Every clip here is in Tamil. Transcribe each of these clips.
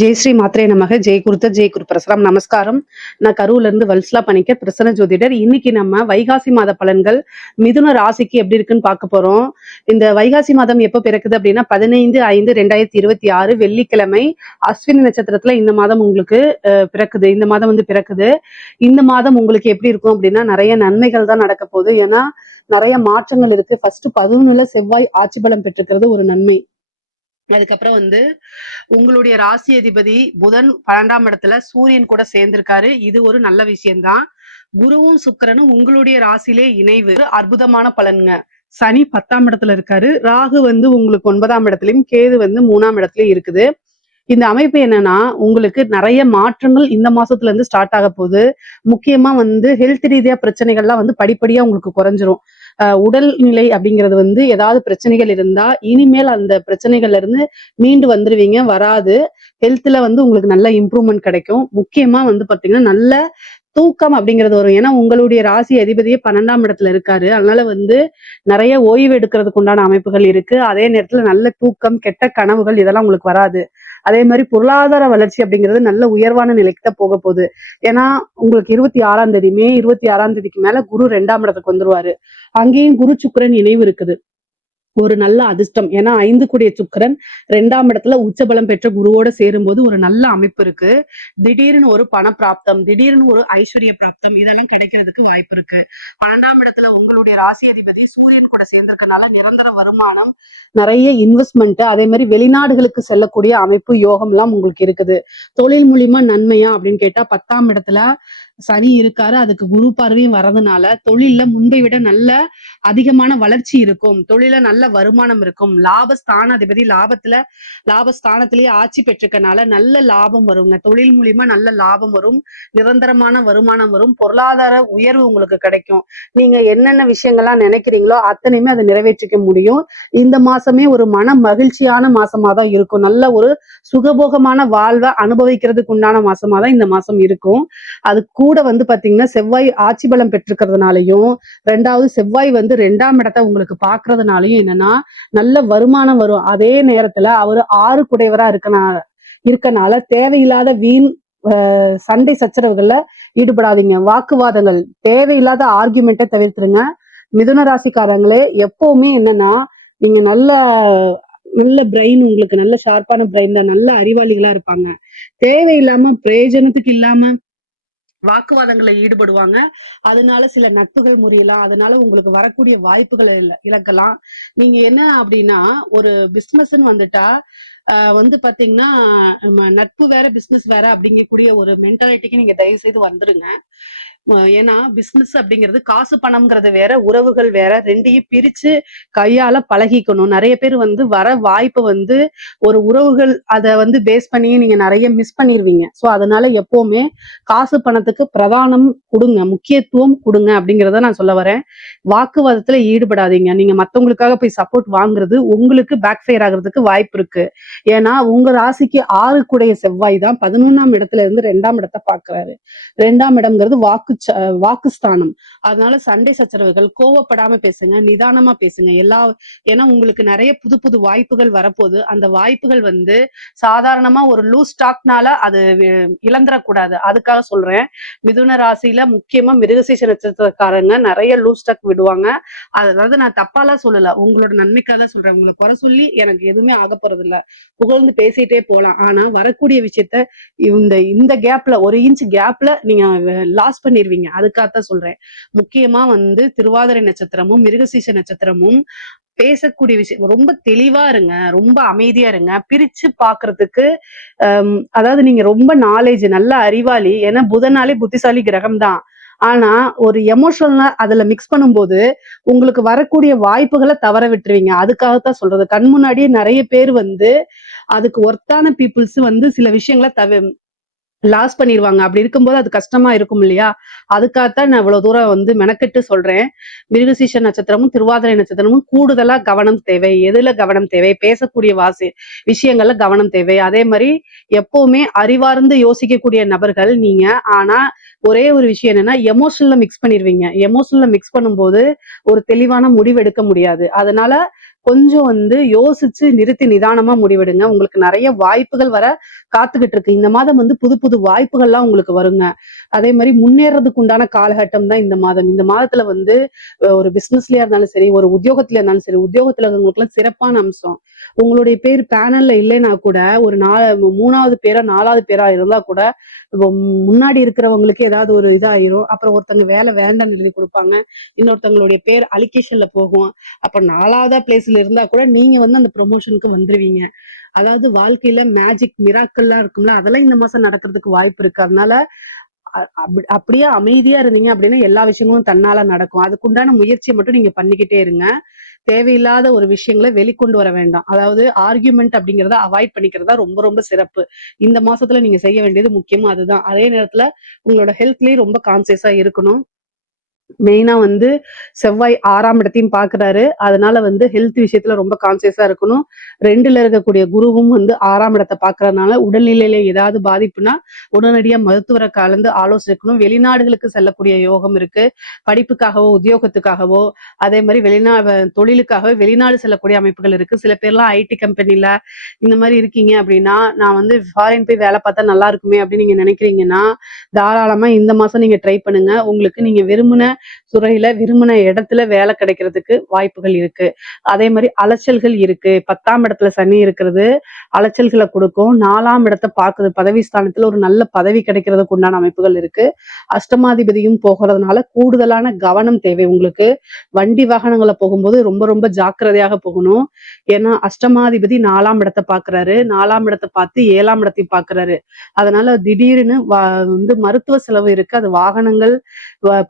ஜெய் ஸ்ரீ மாத்ரே நமக. ஜெய் குருத்த ஜெய் குரு பிரசரம். நமஸ்காரம். நான் கரூர்ல இருந்து வல்சலா பணிக்க பிரசன்ன ஜோதிடர். இன்னைக்கு நம்ம வைகாசி மாத பலன்கள் மிதுன ராசிக்கு எப்படி இருக்குன்னு பார்க்க போறோம். இந்த வைகாசி மாதம் எப்ப பிறக்குது அப்படின்னா 15/5/2026 வெள்ளிக்கிழமை அஸ்வினி நட்சத்திரத்துல இந்த மாதம் உங்களுக்கு பிறக்குது. இந்த மாதம் பிறக்குது. இந்த மாதம் உங்களுக்கு எப்படி இருக்கும் அப்படின்னா நிறைய நன்மைகள் தான் நடக்க போகுது. ஏன்னா நிறைய மாற்றங்கள் இருக்கு. ஃபர்ஸ்ட் 11ல செவ்வாய் ஆட்சி பலம் பெற்றிருக்கிறது ஒரு நன்மை. அதுக்கப்புறம் உங்களுடைய ராசி அதிபதி புதன் 12ஆம் இடத்துல சூரியன் கூட சேர்ந்திருக்காரு. இது ஒரு நல்ல விஷயம்தான். குருவும் சுக்கிரனும் உங்களுடைய ராசியிலே இணைவு அற்புதமான பலன்ங்க. சனி 10ஆம் இடத்துல இருக்காரு. ராகு உங்களுக்கு 9ஆம் இடத்துலயும், கேது 3ஆம் இடத்துலயும் இருக்குது. இந்த அமைப்பு என்னன்னா உங்களுக்கு நிறைய மாற்றங்கள் இந்த மாசத்துல இருந்து ஸ்டார்ட் ஆக போகுது. முக்கியமா ஹெல்த் ரீதியா பிரச்சனைகள்லாம் படிப்படியா உங்களுக்கு குறைஞ்சிரும். உடல்நிலை அப்படிங்கிறது ஏதாவது பிரச்சனைகள் இருந்தா இனிமேல் அந்த பிரச்சனைகள்ல இருந்து மீண்டு வந்துருவீங்க. வராது. ஹெல்த்ல உங்களுக்கு நல்ல இம்ப்ரூவ்மெண்ட் கிடைக்கும். முக்கியமா பாத்தீங்கன்னா நல்ல தூக்கம் அப்படிங்கிறது வரும். ஏன்னா உங்களுடைய ராசி அதிபதியே 12ஆம் இடத்துல இருக்காரு. அதனால நிறைய ஓய்வு எடுக்கிறதுக்கு உண்டான அமைப்புகள் இருக்கு. அதே நேரத்துல நல்ல தூக்கம், கெட்ட கனவுகள் இதெல்லாம் உங்களுக்கு வராது. அதே மாதிரி பொருளாதார வளர்ச்சி அப்படிங்கிறது நல்ல உயர்வான நிலைக்கு தான் போக போகுது. ஏன்னா உங்களுக்கு 26ஆம் தேதி மே 26ஆம் தேதிக்கு மேல குரு 2ஆம் இடத்துக்கு வந்துருவாரு. அங்கேயும் குரு சுக்கிரன் இணைவு இருக்குது. ஒரு நல்ல அதிர்ஷ்டம். ஏன்னா 5 கூடிய சுக்கிரன் 2ஆம் இடத்துல உச்சபலம் பெற்ற குருவோட சேரும்போது ஒரு நல்ல அமைப்பு இருக்கு. திடீர்னு ஒரு பண பிராப்தம், திடீர்னு ஒரு ஐஸ்வர்ய பிராப்தம் இதெல்லாம் கிடைக்கிறதுக்கு வாய்ப்பு இருக்கு. 12ஆம் இடத்துல உங்களுடைய ராசி அதிபதி சூரியன் கூட சேர்ந்திருக்கனால நிரந்தர வருமானம், நிறைய இன்வெஸ்ட்மெண்ட், அதே மாதிரி வெளிநாடுகளுக்கு செல்லக்கூடிய அமைப்பு, யோகம் எல்லாம் உங்களுக்கு இருக்குது. தொழில் மூலியமா நன்மையா அப்படின்னு கேட்டா 10ஆம் இடத்துல சனி இருக்காரு. அதுக்கு குரு பார்வையும் வர்றதுனால தொழில்ல முன்பை விட நல்ல அதிகமான வளர்ச்சி இருக்கும். தொழில நல்ல வருமானம் இருக்கும். லாபஸ்தானாதிபதி லாபஸ்தானத்திலேயே ஆட்சி பெற்றிருக்கனால நல்ல லாபம் வருங்க. தொழில் மூலியமா நல்ல லாபம் வரும். நிரந்தரமான வருமானம் வரும். பொருளாதார உயர்வு உங்களுக்கு கிடைக்கும். நீங்க என்னென்ன விஷயங்கள்லாம் நினைக்கிறீங்களோ அத்தனையுமே அதை நிறைவேற்றிக்க முடியும். இந்த மாசமே ஒரு மன மகிழ்ச்சியான மாசமா தான் இருக்கும். நல்ல ஒரு சுகபோகமான வாழ்வை அனுபவிக்கிறதுக்கு உண்டான மாசமா தான் இந்த மாசம் இருக்கும். அது கூட பாத்தீங்கன்னா செவ்வாய் ஆட்சி பலம் பெற்றிருக்கிறதுனாலையும், ரெண்டாவது செவ்வாய் 2ஆம் இடத்தை உங்களுக்கு பாக்குறதுனாலையும் என்னன்னா நல்ல வருமானம் வரும். அதே நேரத்துல அவரு 6 குடையவரா இருக்கனால தேவையில்லாத வீண் சண்டை சச்சரவுகள்ல ஈடுபடாதீங்க. வாக்குவாதங்கள், தேவையில்லாத ஆர்குமெண்ட்டை தவிர்த்துருங்க. மிதுன ராசிக்காரங்களே எப்பவுமே என்னன்னா நீங்க நல்ல நல்ல பிரெயின், உங்களுக்கு நல்ல ஷார்ப்பான பிரெயின் தான், நல்ல அறிவாளிகளா இருப்பாங்க. தேவையில்லாம பிரயோஜனத்துக்கு இல்லாம வாக்குவாதங்களை ஈடுபடுவாங்க. அதனால சில நட்புகள் முறியலாம். அதனால உங்களுக்கு வரக்கூடிய வாய்ப்புகளை இழக்கலாம். நீங்க என்ன அப்படின்னா ஒரு பிசினஸ்ன்னு வந்துட்டா பாத்தீங்கன்னா நட்பு வேற பிசினஸ் வேற அப்படிங்கக்கூடிய ஒரு மென்டாலிட்டிக்கு நீங்க தயவு செய்து வந்துருங்க. ஏன்னா பிசினஸ் அப்படிங்கிறது காசு பணம்ங்கிறது வேற, உறவுகள் வேற. ரெண்டையும் பிரிச்சு கையால பழகிக்கணும். நிறைய பேர் வர வாய்ப்பு ஒரு உறவுகள் அதை பேஸ் பண்ணி நீங்க நிறைய மிஸ் பண்ணிருவீங்க. சோ அதனால எப்பவுமே காசு பணத்துக்கு பிரதானம் கொடுங்க, முக்கியத்துவம் கொடுங்க அப்படிங்கிறத நான் சொல்ல வரேன். வாக்குவாதத்துல ஈடுபடாதீங்க. நீங்க மத்தவங்களுக்காக போய் சப்போர்ட் வாங்குறது உங்களுக்கு பேக் ஃபயர் ஆகுறதுக்கு வாய்ப்பு இருக்கு. ஏன்னா உங்க ராசிக்கு 6 கூடைய செவ்வாய் தான் 11ஆம் இடத்துல இருந்து 2ஆம் இடத்தை பாக்குறாரு. 2ஆம் இடம்ங்கிறது வாக்குஸ்தானம். அதனால சண்டை சச்சரவுகள், கோவப்படாம பேசுங்க, நிதானமா பேசுங்க. ஏன்னா உங்களுக்கு நிறைய புது புது வாய்ப்புகள் வரப்போகுது. அந்த வாய்ப்புகள் சாதாரணமா ஒரு லூஸ் ஸ்டாக்னால அது இழந்துடக்கூடாது. அதுக்காக சொல்றேன். மிதுன ராசியில முக்கியமா மிருகசீஷ நட்சத்திரக்காரங்க நிறைய லூஸ் ஸ்டாக் விடுவாங்க. அதாவது நான் தப்பாலாம் சொல்லல, உங்களோட நன்மைக்காக தான் சொல்றேன். உங்களை குறை சொல்லி எனக்கு எதுவுமே ஆக போறது இல்ல. புகழ்ந்து பேசிட்டே போலாம். ஆனா வரக்கூடிய விஷயத்த இந்த கேப்ல, 1 இன்ச் கேப்ல நீங்க லாஸ் பண்ணிருவீங்க. அதுக்காகத்தான் சொல்றேன். முக்கியமா திருவாதிரை நட்சத்திரமும் மிருகசீஷ நட்சத்திரமும் பேசக்கூடிய விஷயம் ரொம்ப தெளிவா இருங்க, ரொம்ப அமைதியா இருங்க. பிரிச்சு பாக்குறதுக்கு அதாவது நீங்க ரொம்ப நாலேஜ், நல்ல அறிவாளி. ஏன்னா புதனாலே புத்திசாலி கிரகம் தான். ஆனா ஒரு எமோஷனலா அதுல மிக்ஸ் பண்ணும்போது உங்களுக்கு வரக்கூடிய வாய்ப்புகளை தவற விட்டுருவீங்க. அதுக்காகத்தான் சொல்றது. கண் முன்னாடியே நிறைய பேர் அதுக்கு ஒர்த்தான பீப்புள்ஸ் சில விஷயங்களை லாஸ் பண்ணிடுவாங்க. அப்படி இருக்கும்போது அது கஷ்டமா இருக்கும் இல்லையா? அதுக்காகத்தான் நான் இவ்வளவு தூரம் மெனக்கெட்டு சொல்றேன். மிருகசீஷ நட்சத்திரமும் திருவாதிரை நட்சத்திரமும் கூடுதலா கவனம் தேவை. எதுல கவனம் தேவை? பேசக்கூடிய விஷயங்கள்ல கவனம் தேவை. அதே மாதிரி எப்பவுமே அறிவார்ந்து யோசிக்கக்கூடிய நபர்கள் நீங்க. ஆனா ஒரே ஒரு விஷயம் என்னன்னா எமோஷனல்ல மிக்ஸ் பண்ணிடுவீங்க. எமோஷனல்ல மிக்ஸ் பண்ணும்போது ஒரு தெளிவான முடிவு எடுக்க முடியாது. அதனால கொஞ்சம் வந்து யோசிச்சு நிறுத்தி நிதானமா முடிவெடுங்க. உங்களுக்கு நிறைய வாய்ப்புகள் வர காத்துக்கிட்டு இருக்கு. இந்த மாதம் வந்து புது புது வாய்ப்புகள்லாம் உங்களுக்கு வருங்க. அதே மாரி முன்னேறதுக்கு உண்டான காலகட்டம் தான் இந்த மாதம். இந்த மாதத்துல வந்து ஒரு பிசினஸ்லயா இருந்தாலும் சரி, ஒரு உத்தியோகத்துல இருந்தாலும் சரி, உத்தியோகத்துல இருக்கவங்களுக்குலாம் சிறப்பான அம்சம். உங்களுடைய பேர் பேனல்ல இல்லைன்னா கூட ஒரு 3வது பேரா, 4வது பேரா இருந்தா கூட, இப்போ முன்னாடி இருக்கிறவங்களுக்கு ஏதாவது ஒரு இதாயிரும். அப்புறம் ஒருத்தங்க வேலை வேண்டாம்னு எழுதி குடுப்பாங்க. இன்னொருத்தவங்களுடைய பேர் அலிகேஷன்ல போகும். அப்ப 4வதா பிளேஸ்ல இருந்தா கூட நீங்க வந்து அந்த ப்ரொமோஷனுக்கு வந்துருவீங்க. அதாவது வாழ்க்கையில மேஜிக் மிராக்கிள்லாம் இருக்கும்ல, அதெல்லாம் இந்த மாசம் நடக்கிறதுக்கு வாய்ப்பு இருக்கு. அதனால அப்படியே அமைதியா இருந்தீங்க அப்படின்னா எல்லா விஷயங்களும் தன்னால நடக்கும். அதுக்குண்டான முயற்சியை மட்டும் நீங்க பண்ணிக்கிட்டே இருங்க. தேவையில்லாத ஒரு விஷயங்களை வெளிக்கொண்டு வர வேண்டாம். அதாவது ஆர்கியூமெண்ட் அப்படிங்கிறத அவாய்ட் பண்ணிக்கிறதா ரொம்ப ரொம்ப சிறப்பு. இந்த மாசத்துல நீங்க செய்ய வேண்டியது முக்கியமா அதுதான். அதே நேரத்துல உங்களோட ஹெல்த்லயும் ரொம்ப கான்சியஸா இருக்கணும். மெயினா வந்து செவ்வாய் 6ஆம் இடத்தையும் பார்க்கிறாரு. அதனால வந்து ஹெல்த் விஷயத்துல ரொம்ப கான்சியஸா இருக்கணும். 2ல இருக்கக்கூடிய குருவும் வந்து 6ஆம் இடத்த பார்க்கறதுனால உடல்நிலையில ஏதாவது பாதிப்புனா உடனடியா மருத்துவரை கலந்து ஆலோசிக்கணும். வெளிநாடுகளுக்கு செல்லக்கூடிய யோகம் இருக்கு. படிப்புக்காகவோ, உத்தியோகத்துக்காகவோ, அதே மாரி தொழிலுக்காகவோ வெளிநாடு செல்லக்கூடிய அமைப்புகள் இருக்கு. சில பேர்லாம் ஐடி கம்பெனில இந்த மாரி இருக்கீங்க அப்படின்னா, நான் வந்து ஃபாரின் போய் வேலை பார்த்தா நல்லா இருக்குமே அப்படின்னு நீங்க நினைக்கிறீங்கன்னா, தாராளமா இந்த மாசம் நீங்க ட்ரை பண்ணுங்க. உங்களுக்கு நீங்க விரும்பின துறையில விரும்பின இடத்துல வேலை கிடைக்கிறதுக்கு வாய்ப்புகள் இருக்கு. அதே மாதிரி அலைச்சல்கள் இருக்கு. 10ஆம் இடத்துல சனி இருக்கிறது அலைச்சல்களை கொடுக்கும். 4ஆம் இடத்தை பார்க்குது பதவி ஸ்தானத்துல ஒரு நல்ல பதவி கிடைக்கிறதுக்கு உண்டான அமைப்புகள் இருக்கு. அஷ்டமாதிபதியும் போகிறதுனால கூடுதலான கவனம் தேவை உங்களுக்கு. வண்டி வாகனங்களை போகும்போது ரொம்ப ரொம்ப ஜாக்கிரதையாக போகணும். ஏன்னா அஷ்டமாதிபதி 4ஆம் இடத்தை பார்க்கிறாரு. 4ஆம் இடத்தை பார்த்து 7ஆம் இடத்தையும் பார்க்கிறாரு. அதனால திடீர்னு வந்து மருத்துவ செலவு இருக்கு. அது வாகனங்கள்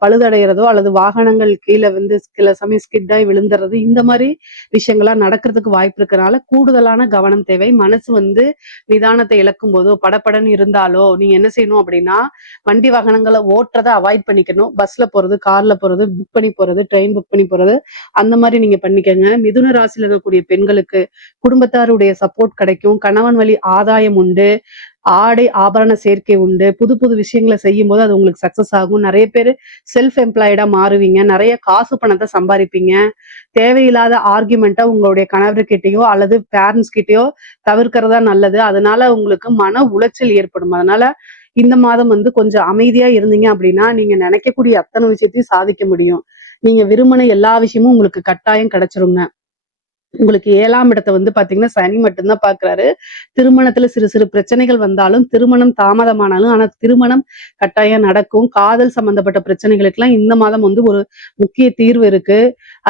பழுதடைகிறதோ அல்லது வாகனங்கள் கீழே வந்து சில சமயம் ஸ்கிட் ஆகி விழுந்துறது இந்த மாதிரி விஷயங்கள்லாம் நடக்கிறதுக்கு வாய்ப்பு இருக்கிறனால கூடுதலான கவனம் தேவை. மனசு வந்து நிதானத்தை இழக்கும் போதோ படபடன்னு இருந்தாலோ நீங்க என்ன செய்யணும் அப்படின்னா வண்டி வாகனங்களை ஓட்டுறதை அவாய்ட் பண்ணிக்கணும். பஸ்ல போறது, கார்ல போறது, புக் பண்ணி போறது, ட்ரெயின் புக் பண்ணி போறது அந்த மாதிரி நீங்க பண்ணிக்கங்க. மிதுன ராசியில் இருக்கக்கூடிய பெண்களுக்கு குடும்பத்தாருடைய சப்போர்ட் கிடைக்கும். கணவன் வழி ஆதாயம் உண்டு. ஆடை ஆபரண சேர்க்கை உண்டு. புது புது விஷயங்களை செய்யும் போது அது உங்களுக்கு சக்சஸ் ஆகும். நிறைய பேர் செல்ஃப் எம்ப்ளாய்டா மாறுவீங்க. நிறைய காசு பணத்தை சம்பாதிப்பீங்க. தேவையில்லாத ஆர்குமெண்ட்டை உங்களுடைய கணவர்கிட்டயோ அல்லது பேரண்ட்ஸ் கிட்டயோ தவிர்க்கிறதா நல்லது. அதனால உங்களுக்கு மன உளைச்சல் ஏற்படும். அதனால இந்த மாதம் வந்து கொஞ்சம் அமைதியா இருந்தீங்க அப்படின்னா நீங்க நினைக்கக்கூடிய அத்தனை விஷயத்தையும் சாதிக்க முடியும். நீங்க விரும்பின எல்லா விஷயமும் உங்களுக்கு கட்டாயம் கிடைச்சிருங்க. உங்களுக்கு 7ஆம் இடத்தை வந்து பாத்தீங்கன்னா சனி மட்டும்தான் பாக்குறாரு. திருமணத்துல சிறு சிறு பிரச்சனைகள் வந்தாலும், திருமணம் தாமதமானாலும் ஆனா திருமணம் கட்டாயம் நடக்கும். காதல் சம்பந்தப்பட்ட பிரச்சனைகளுக்கெல்லாம் இந்த மாதம் வந்து ஒரு முக்கிய தீர்வு இருக்கு.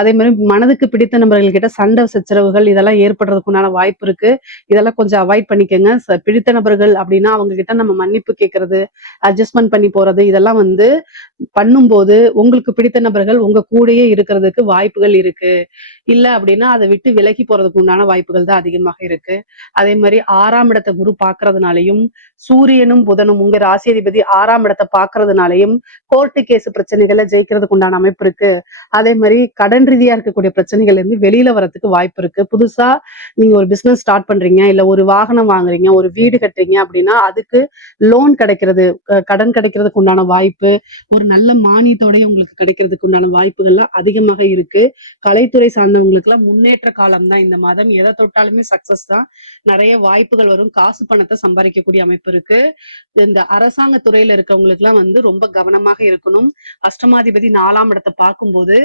அதே மாதிரி மனதுக்கு பிடித்த நபர்கள் கிட்ட சண்டை சச்சரவுகள் இதெல்லாம் ஏற்படுறதுக்கு உண்டான வாய்ப்பு இருக்கு. இதெல்லாம் கொஞ்சம் அவாய்ட் பண்ணிக்கங்க. பிடித்த நபர்கள் அப்படின்னா அவங்க கிட்ட நம்ம மன்னிப்பு கேட்கறது, அட்ஜஸ்ட்மெண்ட் பண்ணி போறது இதெல்லாம் வந்து பண்ணும்போது உங்களுக்கு பிடித்த நபர்கள் உங்க கூடயே இருக்கிறதுக்கு வாய்ப்புகள் இருக்கு. இல்ல அப்படின்னா அதை விட்டு விலகி போறதுக்கு உண்டான வாய்ப்புகள் தான் அதிகமாக இருக்கு. அதே மாதிரி 6ஆம் இடத்தை குரு பாக்குறதுனாலையும், சூரியனும் புதனும் உங்க ராசியதிபதி 6ஆம் இடத்தை பாக்குறதுனாலையும் கோர்ட்டு கேஸ் பிரச்சனைகளை ஜெயிக்கிறதுக்கு உண்டான அமைப்பு இருக்கு. அதே மாதிரி கடன் ரீதியா இருக்கக்கூடிய பிரச்சனைகள்ல இருந்து வெளியில வரதுக்கு வாய்ப்பு இருக்கு. புதுசா நீங்க ஒரு பிசினஸ் ஸ்டார்ட் பண்றீங்க, இல்ல ஒரு வாகனம் வாங்குறீங்க, ஒரு வீடு கட்டுறீங்க அப்படின்னா அதுக்கு லோன் கிடைக்கிறது, கடன் கிடைக்கிறதுக்கு உண்டான வாய்ப்பு, ஒரு நல்ல மானியத்தோடய உங்களுக்கு கிடைக்கிறதுக்கு உண்டான வாய்ப்புகள்லாம் அதிகமாக இருக்கு. கலைத்துறை சார்ந்தவங்களுக்கு எல்லாம் முன்னேற்ற காலம் தான் இந்த மாதம். எதை தொட்டாலுமே சக்சஸ் தான். நிறைய வாய்ப்புகள் வரும். காசு பணத்தை சம்பாதிக்கக்கூடிய அமைப்பு இருக்கு. இந்த அரசாங்க துறையில இருக்கவங்களுக்கு எல்லாம் வந்து ரொம்ப கவனமாக இருக்கணும். அஷ்டமாதிபதி 4ஆம் இடத்தை பார்க்கும்போது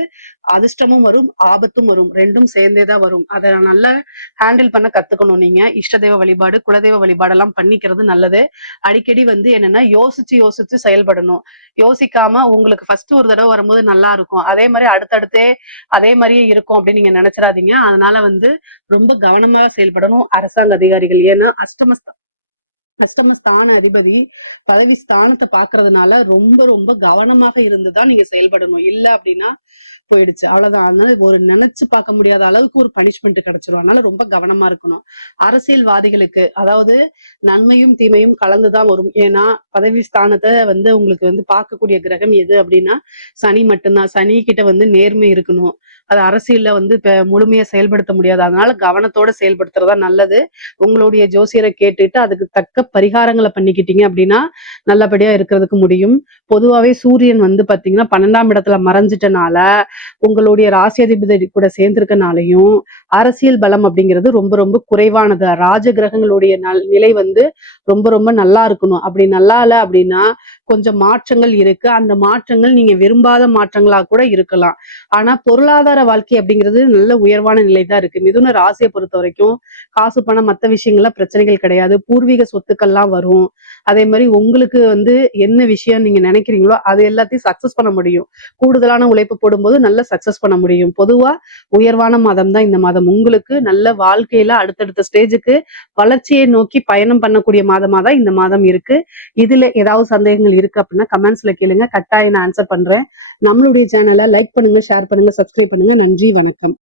அதிர்ஷ்டமும் வரும், ஆபத்தும் வரும். ரெண்டும் சேர்ந்தேதான் வரும். அதை நல்லா ஹேண்டில் பண்ண கத்துக்கணும். நீங்க இஷ்ட தெய்வ வழிபாடு, குலதெய்வ வழிபாடெல்லாம் பண்ணிக்கிறது நல்லது. அடிக்கடி வந்து என்னன்னா யோசிச்சு யோசிச்சு செயல்படணும். யோசிக்காம உங்களுக்கு ஃபர்ஸ்ட் ஒரு தடவை வரும்போது நல்லா இருக்கும், அதே மாதிரி அடுத்தடுத்தே அதே மாதிரியே இருக்கும் அப்படின்னு நீங்க நினைச்சிடாதீங்க. அதனால வந்து ரொம்ப கவனமாக செயல்படணும் அரசாங்க அதிகாரிகள். ஏன்னா அஷ்டமஸ்தான அதிபதி பதவி ஸ்தானத்தை பாக்குறதுனால ரொம்ப ரொம்ப கவனமாக இருந்துதான் நீங்க செயல்படணும். இல்ல அப்படின்னா போயிடுச்சு, அவ்வளவுதான். ஒரு நினைச்சு பார்க்க முடியாத அளவுக்கு ஒரு பனிஷ்மெண்ட் கிடைச்சிரும். அதனால ரொம்ப கவனமா இருக்கணும். அரசியல்வாதிகளுக்கு அதாவது நன்மையும் தீமையும் கலந்துதான் வரும். ஏன்னா பதவி ஸ்தானத்தை வந்து உங்களுக்கு வந்து பார்க்கக்கூடிய கிரகம் எது அப்படின்னா சனி மட்டும்தான். சனி கிட்ட வந்து நேர்மை இருக்கணும். அது அரசியல்ல வந்து இப்ப முழுமையா செயல்படுத்த முடியாது. அதனால கவனத்தோட செயல்படுத்துறதா நல்லது. உங்களுடைய ஜோசியரை கேட்டுட்டு அதுக்கு தக்க பரிகாரங்களை பண்ணிக்கிட்டீங்க அப்படின்னா நல்லபடியா இருக்கிறதுக்கு முடியும். பொதுவாவே சூரியன் வந்து பாத்தீங்கன்னா 12ஆம் இடத்துல மறைஞ்சிட்டனால உங்களுடைய ராசியாதிபதி கூட சேர்ந்திருக்கனாலையும் அரசியல் பலம் அப்படிங்கிறது ரொம்ப ரொம்ப குறைவானது. ராஜ கிரகங்களுடைய நிலை வந்து ரொம்ப ரொம்ப நல்லா இருக்கணும். அப்படி நல்லா இல்ல அப்படின்னா கொஞ்சம் மாற்றங்கள் இருக்கு. அந்த மாற்றங்கள் நீங்க விரும்பாத மாற்றங்களா கூட இருக்கலாம். ஆனா பொருளாதார வாழ்க்கை அப்படிங்கிறது நல்ல உயர்வான நிலை தான் இருக்கு. மிதுன ராசியை பொறுத்த வரைக்கும் காசு பணம் மத்த விஷயங்கள்ல பிரச்சனைகள் கிடையாது. பூர்வீக சொத்துக்கள்லாம் வரும். அதே மாதிரி உங்களுக்கு வந்து என்ன விஷயம் நீங்க நினைக்கிறீங்களோ அது எல்லாத்தையும் சக்சஸ் பண்ண முடியும். கூடுதலான உழைப்பு போடும்போது நல்ல சக்சஸ் பண்ண முடியும். பொதுவா உயர்வான மாதம் தான் இந்த மாதம். உங்களுக்கு நல்ல வாழ்க்கையில அடுத்தடுத்த ஸ்டேஜுக்கு வளர்ச்சியை நோக்கி பயணம் பண்ணக்கூடிய மாதமா தான் இந்த மாதம் இருக்கு. இதுல ஏதாவது சந்தேகங்கள் இருக்கு அப்படின்னா கமெண்ட்ஸ்ல கேளுங்க. கட்டாயம் நான் ஆன்சர் பண்றேன். நம்மளுடைய சேனலை லைக் பண்ணுங்க, ஷேர் பண்ணுங்க, சப்ஸ்கிரைப் பண்ணுங்க. நன்றி, வணக்கம்.